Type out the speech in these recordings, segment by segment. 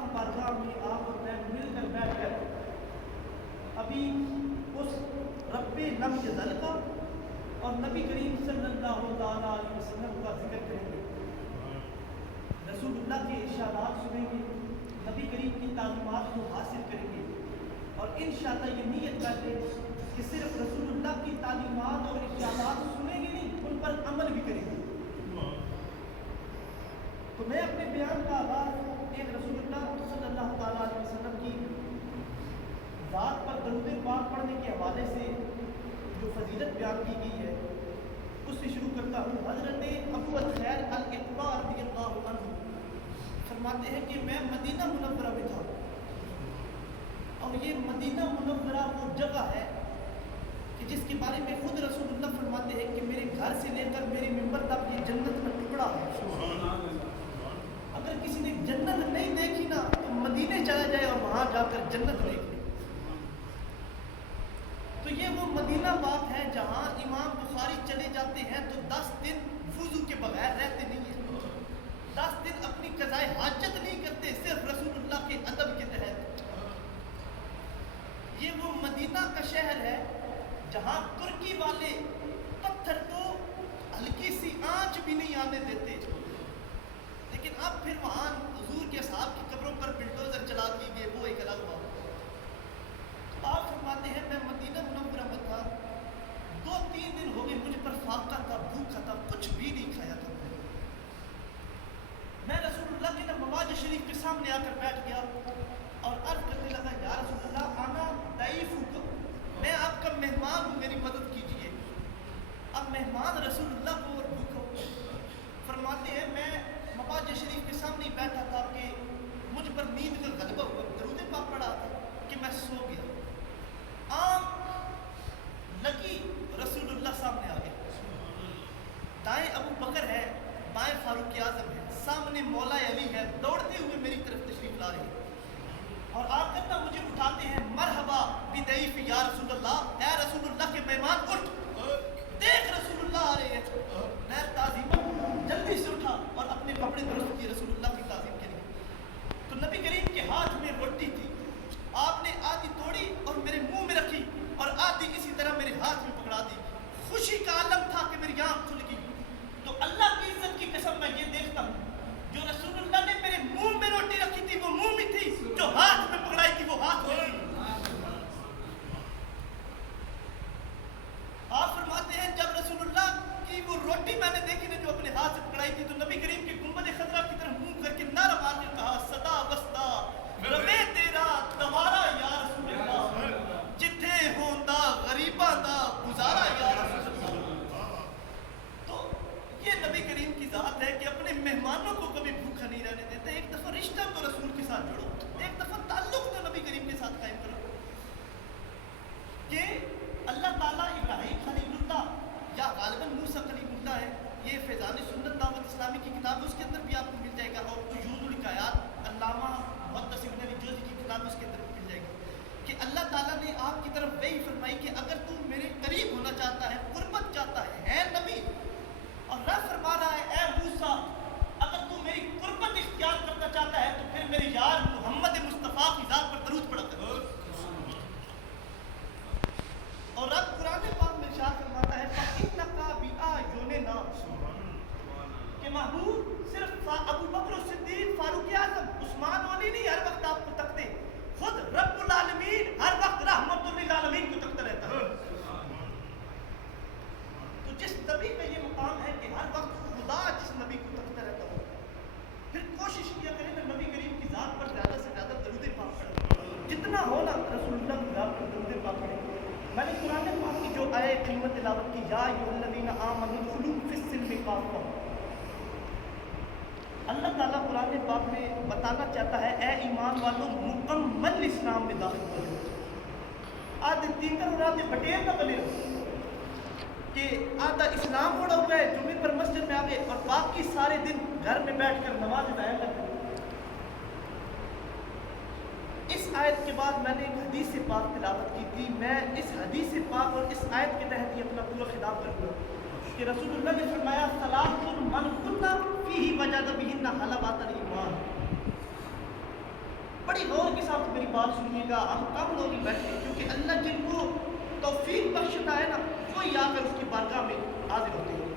اللہ بارگاہ میں آپ اور میں مل کر بیٹھ کر ابھی اس رب لم یزل کا اور نبی کریم صلی اللہ تعالیٰ علیہ وسلم کا ذکر کریں گے، رسول اللہ کے ارشادات سنیں گے، نبی کریم کی تعلیمات کو حاصل کریں گے، اور انشاءاللہ یہ نیت کر لیں کہ صرف رسول اللہ کی تعلیمات اور ارشادات سنیں گے نہیں، ان پر عمل بھی کریں گے۔ تو میں اپنے بیان کا آغاز ایک رسول اللہ صلی اللہ تعالیٰ علیہ وسلم کی ذات پر درود پاک پڑھنے کے حوالے سے جو فضیلت بیان کی گئی ہے اس سے شروع کرتا ہوں۔ حضرت ابو الخیر الاقبا رضی اللہ عنہ فرماتے ہیں کہ میں مدینہ منورہ میں تھا، اور یہ مدینہ منورہ وہ جگہ ہے کہ جس کے بارے میں خود رسول اللہ فرماتے ہیں کہ میرے گھر سے لے کر میرے ممبر تک یہ جنت کا ٹکڑا ہے۔ اگر کسی نے جنت نہیں دیکھی نا تو مدینے چلا جائے اور وہاں جا کر جنت دیکھ لے۔ تو یہ وہ مدینہ باغ ہے جہاں امام بخاری چلے جاتے ہیں تو 10 دن وضو کے بغیر رہتے نہیں ہیں، 10 دن اپنی قضائے حاجت نہیں کرتے، صرف رسول اللہ کے ادب کے تحت۔ یہ وہ مدینہ کا شہر ہے جہاں ترکی والے پتھر کو ہلکی سی آنچ بھی نہیں آنے دیتے، لیکن اب پھر وہاں حضور کے اصحاب کی قبروں پر بلڈوزر چلا دی گئے، وہ ایک الگ بات۔ آپ فرماتے ہیں میں مدینہ منورہ میں تھا، 2-3 دن ہو گئے مجھ پر فاقہ تھا، بھوکا تھا، کچھ بھی نہیں کھایا تھا۔ میں رسول اللہ کے مواج شریف کے سامنے آ کر بیٹھ گیا اور عرض کرنے لگا یا رسول اللہ آنا ضعیف ہوں، میں آپ کا مہمان ہوں، میری مدد کیجیے۔ اب مہمان رسول اللہ کو اور بھوکا، فرماتے ہیں میں مواج شریف کے سامنے بیٹھا تھا کہ مجھ پر نیند کا غلبہ ہوا، درود پاک پڑھا تھا کہ میں سو گیا۔ لگی رسول اللہ سامنے آ گئے، دائیں ابو بکر ہے، بائیں فاروق اعظم ہے، سامنے مولا علی ہے، دوڑتے ہوئے میری طرف تشریف لا رہے ہیں اور آ کر مجھے اٹھاتے ہیں مرحبا بضیف یا رسول اللہ، اے رسول اللہ کے مہمان اٹھ، دیکھ رسول اللہ آ رہے ہیں۔ میں تعظیماً جلدی سے اٹھا اور اپنے کپڑے درست کیے رسول اللہ کی تعظیم کے لیے۔ تو نبی کریم کے ہاتھ میں روٹی تھی، آپ نے آدھی توڑی اور میرے منہ میں رکھی اور آدھی اسی طرح میرے ہاتھ میں پکڑا دی۔ خوشی کا عالم تھا کہ میری آنکھ کھل گئی۔ تو اللہ کی عزت کی قسم میں یہ دیکھتا ہوں جو رسول اللہ نے میرے منہ میں روٹی رکھی تھی وہ منہ میں تھی، جو ہاتھ میں پکڑائی تھی وہ ہاتھ میں تھی۔ آپ فرماتے ہیں جب رسول اللہ کی وہ روٹی میں نے دیکھی نا جو اپنے ہاتھ سے پکڑائی تھی، تو نبی کریم کے گنبد خضرا کی طرف منہ کر کے نعرہ مار کے کہا صدا وسطا روے تیرا دوارا یا رسول اللہ، جتھے ہوندا غریباں دا گزارا یا رسول اللہ۔ تو یہ نبی کریم کی ذات ہے کہ اپنے مہمانوں کو کبھی بھوکا نہیں رہنے دیتے۔ ایک دفعہ رشتہ تو رسول کے ساتھ جوڑو، ایک دفعہ تعلق تو نبی کریم کے ساتھ قائم کرو۔ کہ اللہ تعالیٰ ابراہیم خلیل اللہ یا غالباً موسیٰ خلیل اللہ ہے، یہ فیضان سنت دعوت اسلامی کی کتاب ہے، اس کے اندر بھی آپ کو مل جائے گا، اور قیود الحکایات علامہ محدث ابن ابی جوزی کی کتاب اس کے اندر بھی مل جائے گا کہ اللہ تعالیٰ نے آپ کی طرف وہی فرمائی کہ اگر تو میرے قریب ہونا چاہتا ہے، قربت چاہتا ہے نبی، اور رب فرما رہا ہے اے موسیٰ اگر تو میری قربت اختیار کرنا چاہتا ہے تو پھر میرے یار محمد مصطفیٰ کی ذات پر درود پڑھا کر۔ اور رب قرآن پاک میں ارشاد فرماتا ہے فَإِنَّكَ بِأَعْيُنِنَا، کہ محبوب صرف ابو بکر صدیق، فاروق اعظم، عثمان غنی نہیں ہر وقت آپ کو تکتے، خود رب العالمین ہر وقت رحمت للعالمین کو تکتا رہتا ہے۔ تو جس نبی میں یہ مقام ہے کہ ہر وقت خدا جس نبی کو تکتا رہتا ہو، پھر کوشش کیا کریں کہ نبی کریم کی ذات پر زیادہ سے زیادہ درود پاک پڑھیں، جتنا ہونا رسول اللہ کی ذات پر درود پاک پڑھیں۔ میں نے قرآن پاک کی جو آیے کریمہ تلاوت کی یا ایھا الذین آمنوا ادخلوا فی السلم کافہ، اللہ تعالیٰ قرآن پاک میں بتانا چاہتا ہے اے ایمان والو مکمل اسلام میں داخل ہو جاؤ۔ آدھے تینکر اور آدھے بٹیر نہ بنے رہو کہ آدھا اسلام اڑا ہوا ہے، جمعے پر مسجد میں آ گئے اور باقی سارے دن گھر میں بیٹھ کر نماز ادا کرتے۔ اس آیت کے بعد میں نے ایک حدیث پاک تلاوت کی تھی، میں اس حدیث پاک اور اس آیت کے تحت یہ اپنا پورا خطاب کروں گا کہ رسول اللہ نے فرمایا ثلاث من کن فیہ وجد بہن حلاوۃ الایمان، بڑی غور کے ساتھ میری بات سنیے گا. ہم کم لوگ ہی بیٹھے کیونکہ اللہ جن کو توفیق بخشتا ہے نا وہی آ کر اس کی بارگاہ میں حاضر ہوتے ہیں.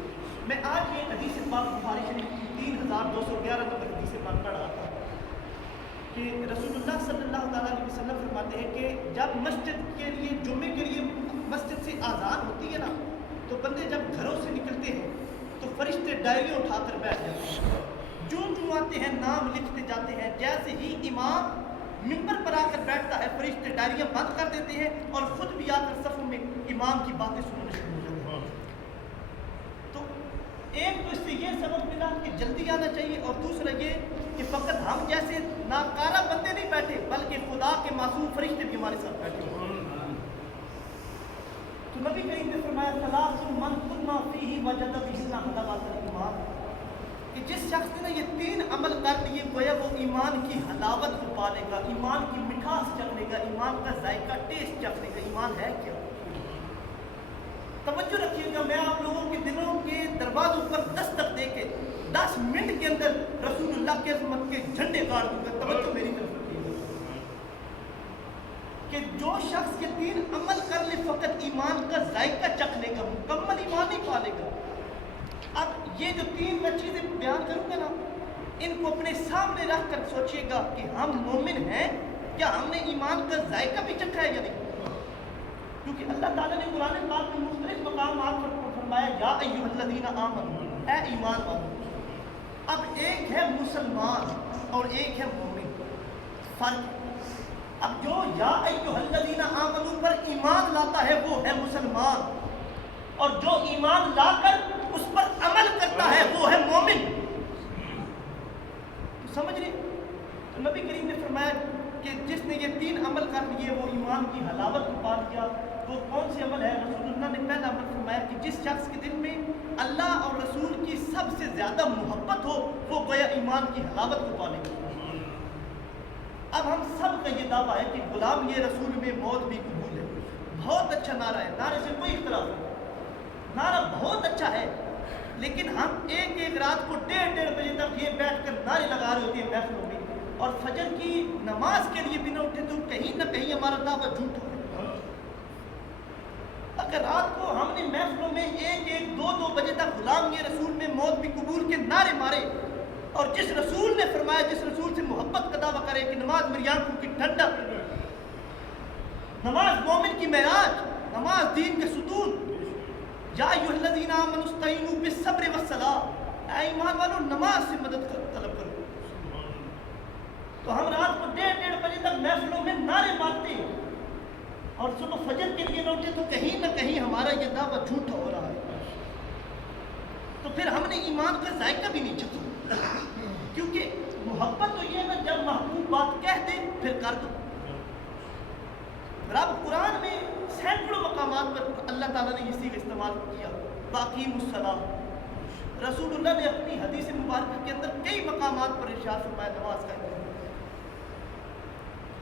میں آج یہ حدیث پاک بخاری شریف کی 3211 نمبر حدیث پاک پڑھ رہا تھا کہ رسول اللہ صلی اللہ تعالیٰ علیہ وسلم فرماتے ہیں کہ جب مسجد کے لیے جمعے کے لیے مسجد سے آزان ہوتی ہے نا تو بندے جب گھروں سے نکلتے ہیں تو فرشتے ڈائریاں اٹھا کر بیٹھ جاتے ہیں. جو آتے ہیں نام لکھتے جاتے ہیں. جیسے ہی امام ممبر پر آ کر بیٹھتا ہے فرشتے ڈائریاں بند کر دیتے ہیں اور خود بھی آ کر صفوں میں امام کی باتیں سننا شروع ہو جاتے ہیں. تو ایک تو اس سے یہ سبب ملا کہ جلدی آنا چاہیے اور دوسرا یہ کہ فقط ہم جیسے ناکارہ بندے نہیں بیٹھے بلکہ خدا کے معصوم فرشتے بھی ہمارے ساتھ بیٹھے ہوئے. تو نبی کریم نے فرمایا ثلاث من کنا فیہ وجد بہن حلاوۃ الایمان کہ جس شخص نے نا یہ 3 عمل کر لیے گویا وہ ایمان کی حلاوت کو پا لے گا, ایمان کی مٹھاس چکھ لے گا, ایمان کا ذائقہ ٹیسٹ چکھ لے گا. ایمان ہے کیا؟ توجہ رکھیے گا. میں آپ لوگوں کے دلوں کے دروازوں پر دستک دے کے 10 منٹ کے اندر رسول اللہ کے عظمت کے جھنڈے گاڑ دوں گا. توجہ میری طرف کہ جو شخص یہ 3 عمل کر لے فقط ایمان کا ذائقہ چکھ لے گا, مکمل ایمان نہیں پا لے گا. اب یہ جو 3 میں چیزیں بیان کروں گا نا ان کو اپنے سامنے رکھ کر سوچئے گا کہ ہم مومن ہیں, کیا ہم نے ایمان کا ذائقہ بھی چکھا ہے یا نہیں. کیونکہ اللہ تعالیٰ نے قرآن پاک میں مختلف مقامات پر فرمایا یا ایھا الذین آمنوا, اے ایمان والو. اب ایک ہے مسلمان اور ایک ہے مومن, فرق. اب جو یا ایھا الذین آمنوا پر ایمان لاتا ہے وہ ہے مسلمان, اور جو ایمان لا کر اس پر عمل کرتا ہے وہ ہے مومن. سمجھ رہے؟ تو نبی کریم نے فرمایا کہ جس نے یہ 3 عمل کر لیے وہ ایمان کی حلاوت کو پا لیا. وہ کون سے عمل ہے؟ رسول اللہ نے پہلا عمل فرمایا کہ جس شخص کے دل میں اللہ اور رسول کی سب سے زیادہ محبت ہو وہ گویا ایمان کی حلاوت کو پا لے گا. اب ہم سب کا یہ دعویٰ ہے کہ غلام یہ رسول میں موت بھی قبول ہے. بہت اچھا نعرہ ہے, نعرے سے کوئی اختلاف نہیں, نعرہ بہت اچھا ہے. لیکن ہم ایک رات کو 1:30 بجے تک یہ بیٹھ کر نعرے لگا رہے ہوتے ہیں محفلوں میں, اور فجر کی نماز کے لیے بھی نہ اٹھے تو کہیں نہ کہیں ہمارا دعویٰ جھوٹ ہو. اگر رات کو ہم نے محفلوں میں 1-1, 2-2 بجے تک غلام یہ رسول میں موت بھی قبول کے نعرے مارے, اور جس رسول نے فرمایا, جس رسول سے محبت کا دعویٰ کرے کہ نماز میری آنکھوں کی ٹھنڈک, نماز مومن کی معراج, نماز دین کے ستون, یا ایھا الذین آمنوا استعینوا بالصبر والصلاۃ, اے ایمان والو نماز سے مدد طلب کرو. تو ہم رات کو 1:30 بجے تک محفلوں میں نعرے مارتے ہیں اور صبح فجر کے لیے نہ اٹھے تو کہیں نہ کہیں ہمارا یہ دعویٰ جھوٹا ہو رہا ہے. تو پھر ہم نے ایمان کا ذائقہ بھی نہیں چکھا. کیونکہ محبت تو یہ ہے نا جب محبوب بات کہہ دے پھر کر دو. رب قرآن میں سینکڑوں مقامات پر اللہ تعالیٰ نے اسی کا استعمال کیا. باقیم الصلاۃ, رسول اللہ نے اپنی حدیث مبارکہ کے اندر کئی مقامات پر ارشاد فرمایا نماز کا.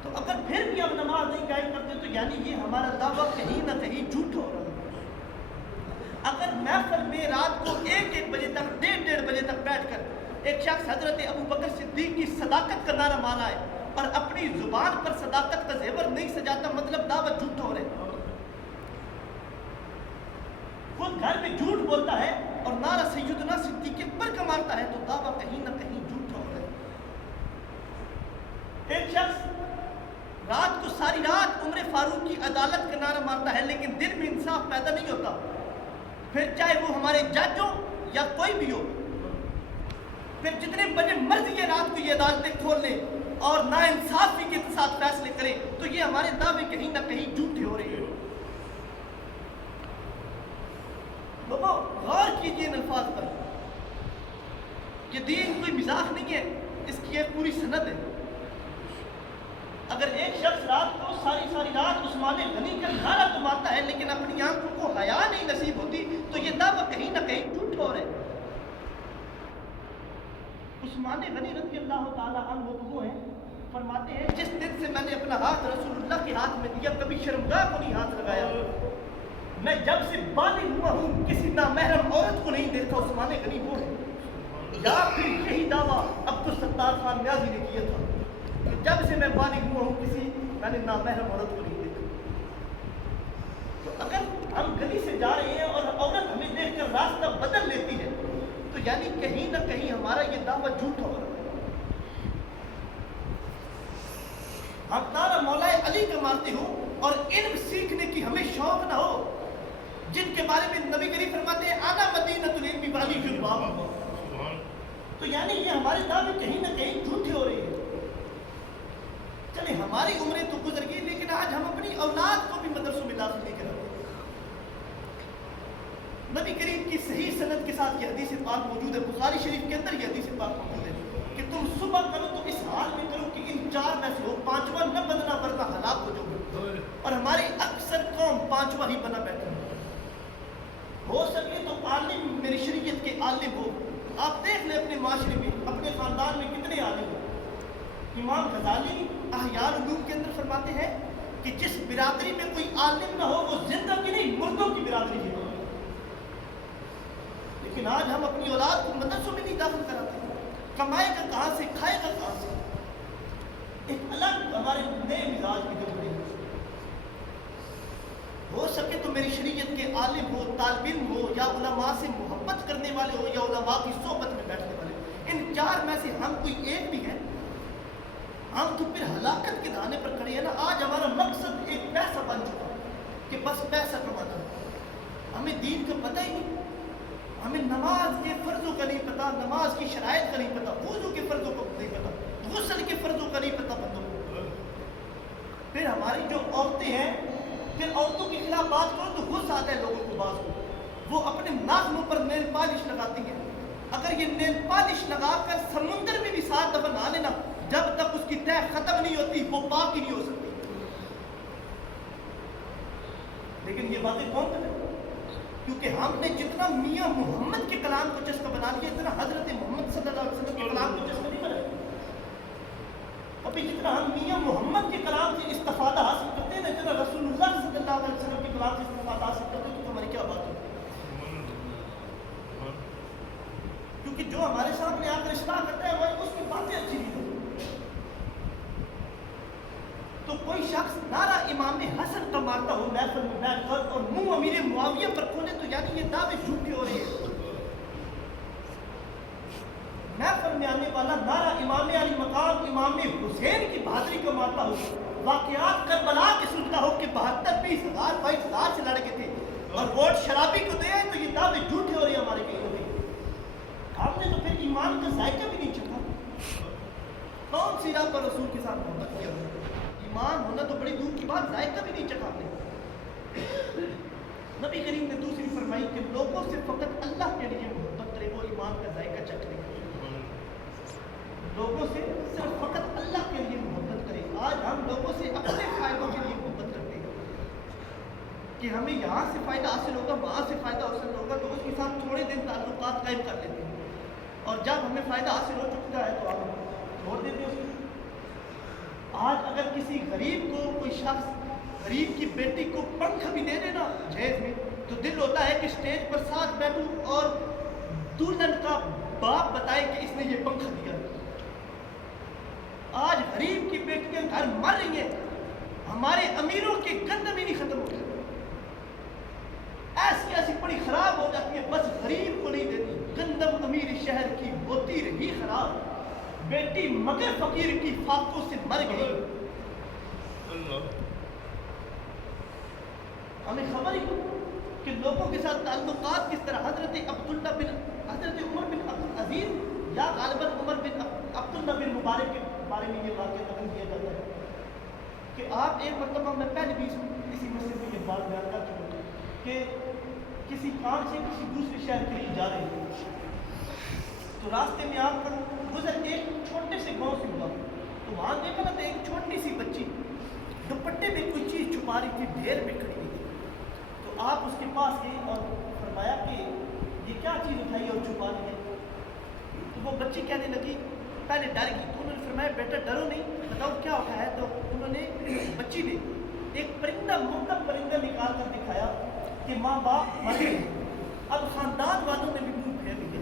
تو اگر پھر بھی ہم نماز نہیں قائم کرتے تو یعنی یہ ہمارا دعویٰ کہیں نہ کہیں جھوٹ ہو رہا ہے. اگر محفل میں رات کو 1-1 بجے تک 1:30 بجے تک بیٹھ کر ایک شخص حضرت ابو بکر صدیق کی صداقت کا نعرہ مارا ہے اور اپنی زبان پر صداقت کا زیور نہیں سجاتا, مطلب دعوت جھوٹ ہو رہے. خود گھر میں جھوٹ بولتا ہے اور نعرہ سیدنا صدیق اکبر کا مارتا ہے تو دعویٰ کہیں نہ کہیں جھوٹ ہو رہے. ایک شخص رات کو ساری رات عمر فاروق کی عدالت کا نعرہ مارتا ہے لیکن دل میں انصاف پیدا نہیں ہوتا, پھر چاہے وہ ہمارے جج ہو یا کوئی بھی ہو, پھر جتنے بجے مرضی یہ رات کو یہ عدالتیں کھول لیں اور نا انصافی کے ساتھ فیصلے کریں تو یہ ہمارے دعوے کہیں نہ کہیں جھوٹے ہو رہے ہیں. بابا غور کیجئے ان الفاظ پر. یہ دین کوئی مزاح نہیں ہے, اس کی ایک پوری سند ہے. اگر ایک شخص رات کو ساری رات عثمان غنی کا نعرہ تو مارتا ہے لیکن اپنی آنکھوں کو حیا نہیں نصیب ہوتی تو یہ دعویٰ کہیں نہ کہیں جھوٹ ہو رہے. عثمان غنی رضی اللہ تعالیٰ عنہ وہ ہیں, فرماتے ہیں جس دن سے میں نے اپنا ہاتھ رسول اللہ کے ہاتھ میں دیا کبھی شرمگاہ کو نہیں ہاتھ لگایا. میں جب سے بالغ ہوا ہوں کسی نامحرم عورت کو نہیں دیکھا. عثمان غنی وہ ہے. یا پھر یہی دعویٰ عبدالستار خان نیازی نے کیا تھا کہ جب سے میں بالغ ہوا ہوں میں نے نامحرم عورت کو نہیں دیکھا. تو اگر ہم گلی سے جا رہے ہیں اور عورت ہمیں دیکھ کر راستہ بدل لیتی ہے تو یعنی کہیں نہ کہیں ہمارا یہ دعویٰ جھوٹا ہو رہا ہے. ہم نعرہ مولا علی کا مانتے ہوں اور علم سیکھنے کی ہمیں شوق نہ ہو جن کے بارے میں نبی کریم فرماتے ہیں آنا مدینۃ العلم والی جلواب. تو یعنی یہ ہمارے دعوے کہیں نہ کہیں جھوٹے ہو رہے ہیں. چلے ہماری عمریں تو گزر گئی لیکن آج ہم اپنی اولاد کو بھی مدرسوں میں داخل نہیں کراتے. نبی کریم کی صحیح سند کے ساتھ یہ حدیث پاک موجود ہے, بخاری شریف کے اندر یہ حدیث پاک موجود ہے کہ تم صبح کرو تو اس حال میں کرو کہ ان 4 میں سے ہو 5واں نہ بننا ورنہ ہلاک ہو جاؤ گے. اور ہماری اکثر قوم 5واں ہی بنا بیٹھے ہیں. ہو سکے تو عالم میری شریعت کے عالم ہو. آپ دیکھ لیں اپنے معاشرے میں اپنے خاندان میں کتنے عالم ہیں. امام غزالی احیاء العلوم کے اندر فرماتے ہیں کہ جس برادری میں کوئی عالم نہ ہو وہ زندہ کی نہیں مردوں کی برادری ہے. لیکن آج ہم اپنی اولاد کو مدرسوں میں نہیں داخل کراتے. کمائے گا کہاں سے, کھائے گا کہاں سے. ایک الگ ہمارے نئے مزاج کی ضرورت ہے. ہو سکے تو میری شریعت کے عالم ہو, طالب علم ہو, یا علماء سے محبت کرنے والے ہو, یا علماء کی صحبت میں بیٹھنے والے ہو. ان 4 میں سے ہم کوئی ایک بھی ہے, ہم تو پھر ہلاکت کے دہانے پر کھڑے ہیں نا. آج ہمارا مقصد ایک پیسہ بن چکا کہ بس پیسہ کمانا. ہمیں دین کا پتہ ہی نہیں. ہمیں نماز کے فرضوں کا نہیں پتا, نماز کی شرائط کا نہیں پتا, وضو کے فرضوں کا نہیں پتا, غسل کے فرضوں کا نہیں پتا بندوں کو. پھر ہماری جو عورتیں ہیں, پھر عورتوں کے خلاف بات کرو تو غصہ آتا ہے لوگوں کو. بعض کو وہ اپنے ناخنوں پر نیل پالش لگاتی ہیں. اگر یہ نیل پالش لگا کر سمندر میں بھی 7 دفعہ نہا لینا, جب تک اس کی تہ ختم نہیں ہوتی وہ پاک ہی نہیں ہو سکتی. لیکن یہ باتیں کون کرے؟ کیونکہ ہم نے جتنا میاں محمد کے کلام کو چسکا بنا لیا اتنا حضرت محمد صلی اللہ علیہ وسلم کے کلام کو چسکا نہیں بنایا. ابھی جتنا ہم میاں محمد کے کلام سے استفادہ حاصل کرتے ہیں نا, جتنا رسول اللہ صلی اللہ علیہ وسلم کے کلام سے استفادہ حاصل کرتے ہیں, تو ہماری کیا بات ہے. کیونکہ جو ہمارے سامنے آ کر اصلاح کرتا ہے ہماری اس کی باتیں اچھی نہیں ہوتی. تو کوئی شخص نعرہ امام حسن کا مارتا ہو محفل میں بیٹھ کر اور منہ امیر معاویہ پر کھولے تو یعنی یہ دعوے جھوٹے ہو رہے ہیں. محفل میں آنے والا نعرہ امام علی مقام امام حسین کی بہادری کا مارتا ہو, واقعات کربلا کے سنتا ہو کہ 72 20 ہزار 22 ہزار سے لڑکے تھے اور ووٹ شرابی کو دے, تو یہ دعوے جھوٹے ہو رہے ہیں ہمارے کہیں. ہم نے تو پھر ایمان کا ذائقہ بھی نہیں چکھا. کون سی راہ پر رسول کے ساتھ محبت کیا؟ ایمان ہونا تو بڑی دور کی بات, ذائقہ بھی نہیں چکھا ہم نے. نبی کریم نے دوسری فرمائی کہ لوگوں سے فقط اللہ کے لیے محبت کرے, وہ ایمان کا ذائقہ چکھ لے. لوگوں سے صرف فقط اللہ کے لیے محبت کرے. آج ہم لوگوں سے اپنے فائدوں کے لیے محبت کرتے ہیں کہ ہمیں یہاں سے فائدہ حاصل ہوگا, وہاں سے فائدہ حاصل ہوگا, تو اس کے ساتھ تھوڑے دن تعلقات قائم کر لیتے ہیں. اور جب ہمیں فائدہ حاصل ہو چکا ہے تو ہم چھوڑ دیتے ہیں اس کو. آج اگر کسی غریب کو کوئی شخص غریب کی بیٹی کو پنکھ بھی دے دے نا جہیز میں, تو دل ہوتا ہے کہ اسٹیج پر ساتھ بیٹھوں اور دلہن کا باپ بتائے کہ اس نے یہ پنکھ دیا. آج غریب کی بیٹیاں گھر مر رہی ہیں, ہمارے امیروں کے گندم ہی نہیں ختم ہو جاتے. ایسی ایسی بڑی خراب ہو جاتی ہے, بس غریب کو نہیں دیتی. گندم امیر شہر کی ہوتی رہی خراب, بیٹی مگر فقیر کی فاقوں سے مر گئی. ہمیں خبر ہی کہ لوگوں کے ساتھ تعلقات کس طرح. حضرت عمر بن عبدالعزیز یا غالباً عمر بن عبداللہ بن مبارک کے بارے میں یہ واقعہ نقل کیا جاتا ہے کہ آپ ایک مرتبہ, میں پہلے بھی اسی مسجد میں یہ بات بیان کر چکا ہوں کہ کسی کام سے کسی دوسرے شہر کے لیے جا رہے ہیں, تو راستے میں آپ پر گزر ایک چھوٹے سے گاؤں سے ہوا, تو وہاں دیکھا نا تو ایک چھوٹی سی بچی دوپٹے میں کوئی چیز چھپا رہی تھی, ڈھیر میں کھڑی ہوئی تھی. تو آپ اس کے پاس گئے اور فرمایا کہ یہ کیا چیز اٹھائی اور چھپا رہی ہے. تو وہ بچی کہنے لگی, پہلے ڈر گئی, تو انہوں نے فرمایا بیٹا ڈرو نہیں, بتاؤ کیا اٹھایا ہے. تو انہوں نے بچی نے ایک پرندہ, مردہ پرندہ نکال کر دکھایا کہ ماں باپ مر گئے, اب خاندان والوں نے بھی منہ پھیر لیا.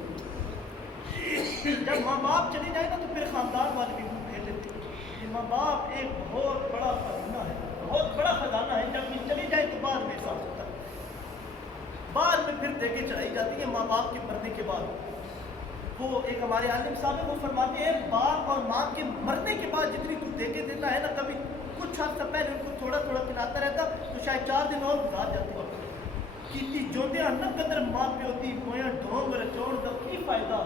جب ماں باپ چلے جائے نا تو پھر خاندان والے بھی منہ پھیر لیتے ہیں. کہ ماں باپ ایک بہت بڑا خزانہ ہے، بہت بڑا خزانہ ہے. جب یہ چلی جائے تو بعد میں احساس ہوتا ہے، بعد میں پھر دیکھے چڑھائی جاتی ہے ماں باپ کے مرنے کے بعد. وہ ایک ہمارے عالم صاحب ہیں، وہ فرماتے ہیں باپ اور ماں کے مرنے کے بعد جتنی تو دیکھے دیتا ہے نا، کبھی کچھ عرصہ پہلے ان کو تھوڑا تھوڑا کھلاتا رہتا تو شاید 4 دن اور گزار جاتے وقت کیتی جوندیاں نہ قدر ماں پیو دی مویاں ڈھونگ رچوڑ دا کی فائدہ،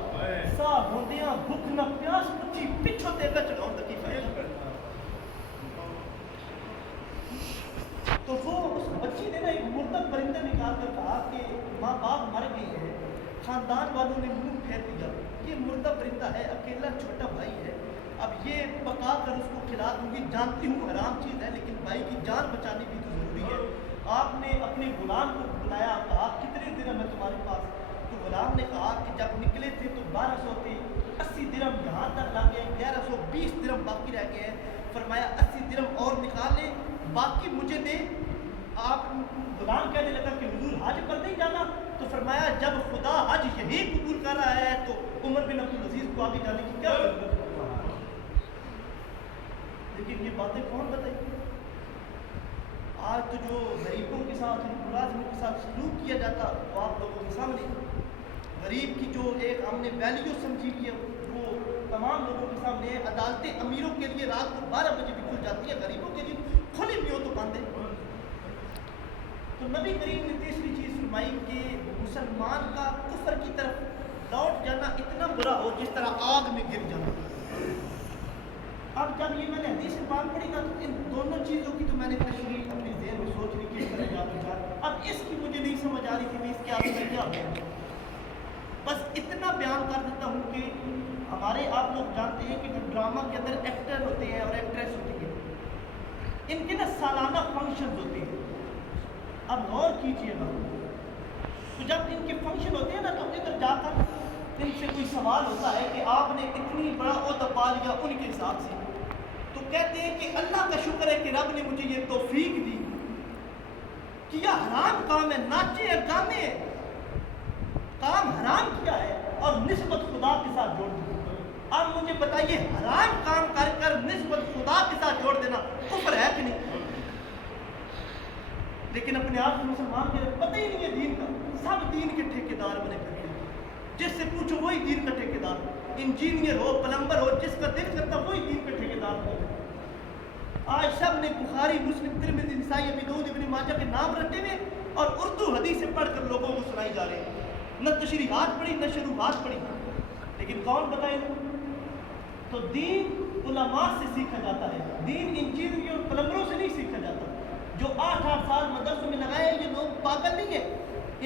سا ہوندیاں بھوک نہ پیاس پچھی پچھو تیگا چڑھاؤں دا کی فائدہ. تو وہ اس بچی نے نا ایک مردہ پرندہ نکال کر کہا کہ ماں باپ مر گئے ہیں، خاندان والوں نے منہ پھیر دیا، یہ مردہ پرندہ ہے، اکیلا چھوٹا بھائی ہے، اب یہ پکا کر اس کو کھلا دوں گی، جانتی ہوں حرام چیز ہے لیکن بھائی کی جان بچانی بھی تو ضروری ہے. آپ نے اپنے غلام کو بلایا، کہا کتنے درہم ہے تمہارے پاس؟ تو غلام نے کہا کہ جب نکلے تھے تو 1200 تھے، 80 درہم یہاں تک لگ گئے، 1120 درہم باقی رہ گئے ہیں. فرمایا 80 درہم اور نکال لے، باقی مجھے دے. آپ غلام کہنے لگا کہ حضور حج پر نہیں جانا؟ تو فرمایا جب خدا حج یہی قبول کر رہا ہے تو عمر بن عبدالعزیز کو آگے جانے کی کیا ضرورت ہے؟ لیکن یہ باتیں کون بتائیں؟ آج تو جو غریبوں کے ساتھ ملازموں کے ساتھ سلوک کیا جاتا وہ آپ لوگوں کے سامنے. غریب کی جو ایک ہم نے ویلیو سمجھی ہے وہ تمام لوگوں کے سامنے ہے. عدالتیں امیروں کے لیے رات کو 12 بجے بھی کھل جاتی ہیں، غریبوں کے لیے کھلی بھی ہو تو بند ہے. تو نبی کریم نے تیسری چیز فرمائی کہ مسلمان کا کفر کی طرف لوٹ جانا اتنا برا ہو جس طرح آگ میں گر جانا. اب جب یہ میں نے حدیث پاک پڑھی نا تو ان دونوں چیزوں کی تو میں نے تشریح اپنے ذہن میں سوچ لی کہ اس طرح یاد ہو جائے. اب اس کی مجھے نہیں سمجھ آ رہی کہ میں اس کے آگے میں کیا بیان کروں. بس اتنا بیان کر دیتا ہوں کہ ہمارے آپ لوگ جانتے ہیں کہ جو ڈرامہ کے اندر ایکٹر ہوتے ہیں اور ایکٹریس ہوتی ہے، ان کے نا سالانہ فنکشن ہوتے ہیں. اب غور کیجیے گا، تو جب ان کے فنکشن ہوتے ہیں نا تو ادھر جا کر ان سے کوئی سوال ہوتا ہے کہ آپ نے اتنی بڑا عہدہ پا لیا ان کے حساب سے، تو کہتے ہیں کہ اللہ کا شکر ہے کہ رب نے مجھے یہ توفیق دی. کیا حرام کام ہے، ناچے ہیں گانے ہیں، کام حرام کیا ہے اور نسبت خدا کے ساتھ جوڑ دی. اب مجھے بتائیے حرام کام کر کر نسبت خدا کے ساتھ جوڑ دینا کفر ہے کہ نہیں؟ لیکن اپنے آپ کو مسلمان کے پتہ ہی نہیں ہے دین کا، سب دین کے ٹھیکیدار بنے پھر ہیں. جس سے پوچھو وہی دین کا ٹھیکیدار، انجینئر ہو پلمبر ہو، جس کا دل کرتا وہی دین کا ٹھیکیدار ہو. آج سب نے بخاری مسلم ترمذی نسائی ابی داؤد ابن ماجہ کے نام رٹے ہوئے اور اردو حدیثیں پڑھ کر لوگوں کو سنائی جا رہے ہیں. نہ تشریحات پڑھی نہ شروحات پڑھی. لیکن کون بتائے؟ تو دین علماء سے سیکھا جاتا ہے، دین انجینئر اور پلمبروں سے نہیں سیکھا جاتا. جو 8 سال مدرسوں میں لگائے ہیں یہ لوگ پاگل نہیں ہیں.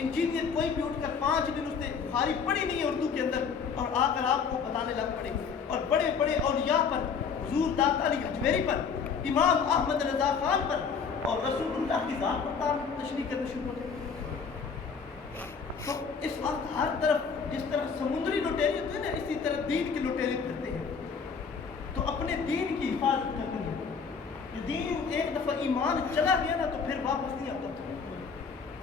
انجینئر کوئی بھی اٹھ کر 5 دن اس نے بخاری پڑھی نہیں ہے اردو کے اندر اور آ کر آپ کو بتانے لگ پڑے. اور بڑے بڑے اولیاء پر، حضور داتا علی اجمیری پر، امام احمد رضا خان پر اور رسول اللہ کی ذات پر تشریح کرنے شروع ہو گئے. تو اس وقت ہر طرف جس طرح سمندری لٹیرے ہوتے ہیں نا، اسی طرح دین کے لٹیرے پھرتے ہیں. تو اپنے دین کی حفاظت کرنی ہے. دین ایک دفعہ ایمان چلا گیا نا تو پھر واپس نہیں آتا.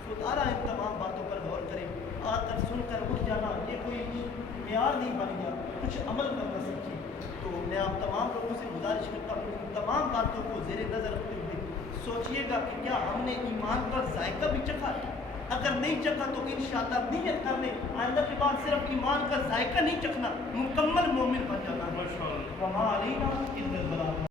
خدا رہا ان تمام باتوں پر غور کریں. آ کر سن کر اٹھ جانا یہ کوئی معیار نہیں بن گیا، کچھ عمل کرنا سیکھیے. تو میں آپ تمام لوگوں سے گزارش کرتا ہوں ان تمام باتوں کو زیر نظر رکھتے ہوئے سوچئے گا کہ کیا ہم نے ایمان کا ذائقہ بھی چکھا ہے. اگر نہیں چکھا تو انشاءاللہ نیت کر لیں آئندہ کے بعد صرف ایمان کا ذائقہ نہیں چکھنا، مکمل مومن بن جانا. وما علینا الا البلاغ.